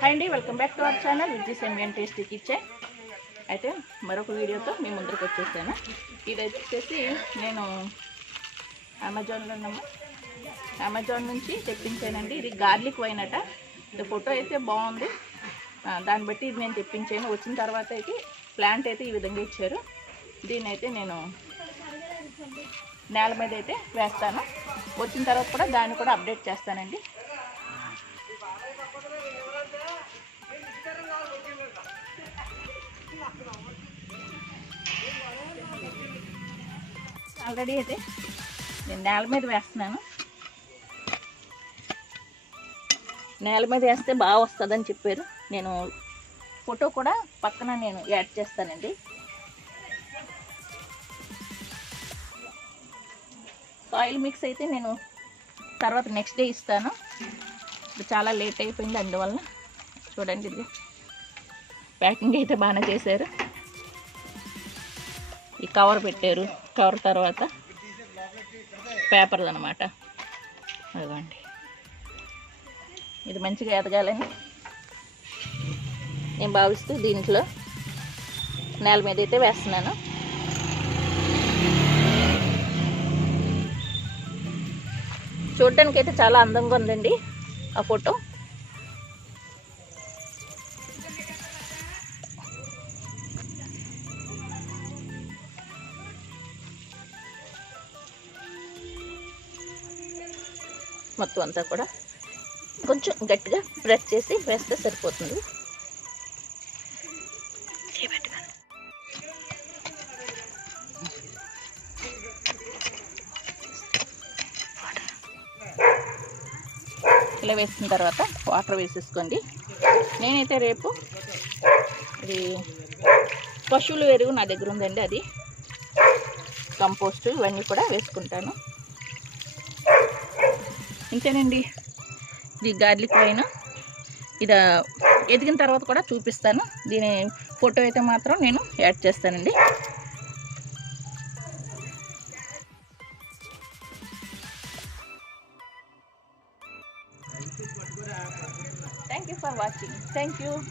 Hi అండి welcome back to our channel Vijay సెమియన్ tasty kitchen. అయితే మరొక వీడియోతో మీ ముందరకు వచ్చేసాను ఇది వచ్చేసి నేను అమెజాన్లో ఉన్నాము. అమెజాన్ నుంచి తెప్పించానండి. ఇది గార్లిక్ వైన్ అట. ఇది ఫోటో అయితే బాగుంది. దాన్ని బట్టి ఇది నేను తెప్పించాను. వచ్చిన తర్వాత అయితే ప్లాంట్ అయితే ఈ విధంగా ఇచ్చారు. దీన్ని అయితే నేను నేల మీద అయితే వేస్తాను. వచ్చిన తర్వాత కూడా దాన్ని కూడా అప్డేట్ చేస్తానండి. ఆల్రెడీ అయితే నేను నేల మీద వేస్తున్నాను. నేల మీద వేస్తే బాగా వస్తుందని చెప్పారు. నేను ఫోటో కూడా పక్కన నేను యాడ్ చేస్తానండి. ఆయిల్ మిక్స్ అయితే నేను తర్వాత నెక్స్ట్ డే ఇస్తాను. ఇప్పుడు చాలా లేట్ అయిపోయింది అందువల్ల చూడండి ఇది. ప్యాకింగ్ అయితే బాగానే చేశారు. ఈ కవర్ పెట్టారు. కవర్ తర్వాత పేపర్లు అనమాట అదిగోండి. ఇది మంచిగా ఎదగాలని నేను భావిస్తూ దీంట్లో నేల మీద అయితే వేస్తున్నాను. చూడటానికి అయితే చాలా అందంగా ఉందండి ఆ ఫోటో. మొత్తం అంతా కూడా కొంచెం గట్టిగా ప్రెస్ చేసి వేస్తే సరిపోతుంది. ఇలా వేసిన తర్వాత వాటర్ వేసేసుకోండి. నేనైతే రేపు ఇది పశువుల ఎరువు నా దగ్గర ఉందండి అది. కంపోస్ట్ ఇవన్నీ కూడా వేసుకుంటాను. ఇంతేనండి. ఇది గార్లిక్ వైన్. ఇది ఎదిగిన తర్వాత కూడా చూపిస్తాను. దీని ఫోటో అయితే మాత్రం నేను యాడ్ చేస్తానండి. you for watching. Thank you.